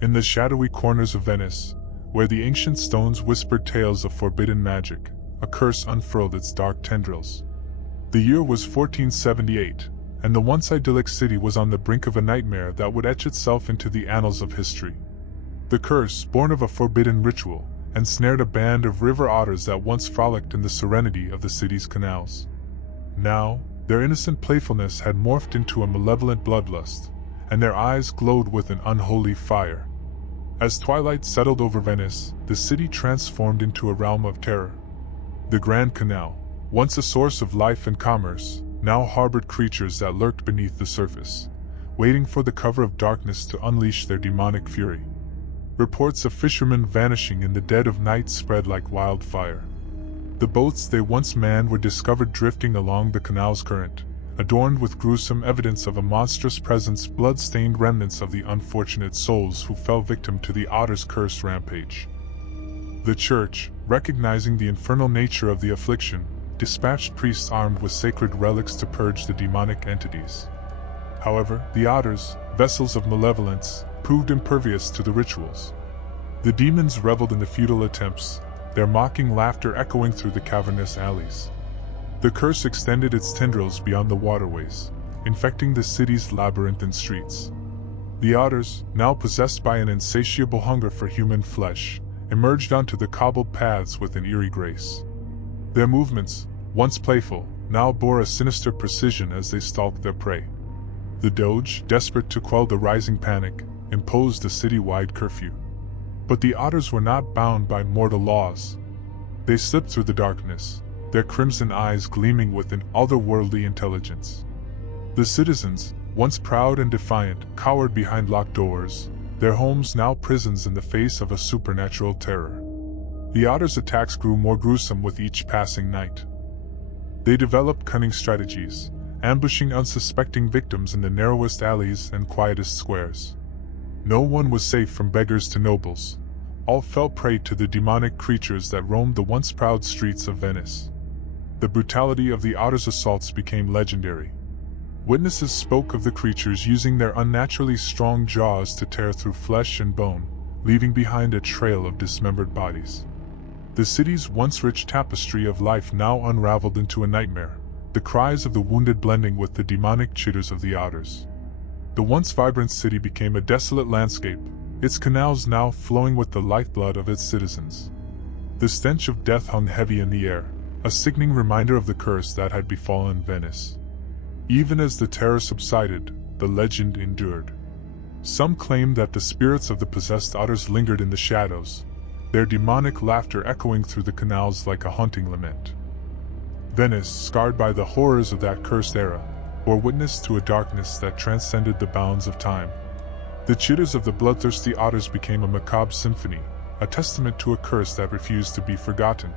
In the shadowy corners of Venice, where the ancient stones whispered tales of forbidden magic, a curse unfurled its dark tendrils. The year was 1478, and the once idyllic city was on the brink of a nightmare that would etch itself into the annals of history. The curse, born of a forbidden ritual, ensnared a band of river otters that once frolicked in the serenity of the city's canals. Now, their innocent playfulness had morphed into a malevolent bloodlust, and their eyes glowed with an unholy fire. As twilight settled over Venice, the city transformed into a realm of terror. The Grand Canal, once a source of life and commerce, now harbored creatures that lurked beneath the surface, waiting for the cover of darkness to unleash their demonic fury. Reports of fishermen vanishing in the dead of night spread like wildfire. The boats they once manned were discovered drifting along the canal's current, adorned with gruesome evidence of a monstrous presence, blood-stained remnants of the unfortunate souls who fell victim to the Otters' cursed rampage. The church, recognizing the infernal nature of the affliction, dispatched priests armed with sacred relics to purge the demonic entities. However, the Otters, vessels of malevolence, proved impervious to the rituals. The demons reveled in the futile attempts, their mocking laughter echoing through the cavernous alleys. The curse extended its tendrils beyond the waterways, infecting the city's labyrinthine streets. The Otters, now possessed by an insatiable hunger for human flesh, emerged onto the cobbled paths with an eerie grace. Their movements, once playful, now bore a sinister precision as they stalked their prey. The Doge, desperate to quell the rising panic, imposed a city-wide curfew. But the Otters were not bound by mortal laws. They slipped through the darkness, their crimson eyes gleaming with an otherworldly intelligence. The citizens, once proud and defiant, cowered behind locked doors, their homes now prisons in the face of a supernatural terror. The Otters' attacks grew more gruesome with each passing night. They developed cunning strategies, ambushing unsuspecting victims in the narrowest alleys and quietest squares. No one was safe from beggars to nobles. All fell prey to the demonic creatures that roamed the once proud streets of Venice. The brutality of the Otters' assaults became legendary. Witnesses spoke of the creatures using their unnaturally strong jaws to tear through flesh and bone, leaving behind a trail of dismembered bodies. The city's once rich tapestry of life now unraveled into a nightmare, the cries of the wounded blending with the demonic chitters of the Otters. The once vibrant city became a desolate landscape, its canals now flowing with the lifeblood of its citizens. The stench of death hung heavy in the air, a sickening reminder of the curse that had befallen Venice. Even as the terror subsided, the legend endured. Some claimed that the spirits of the possessed Otters lingered in the shadows, their demonic laughter echoing through the canals like a haunting lament. Venice, scarred by the horrors of that cursed era, bore witness to a darkness that transcended the bounds of time. The chitters of the bloodthirsty Otters became a macabre symphony, a testament to a curse that refused to be forgotten,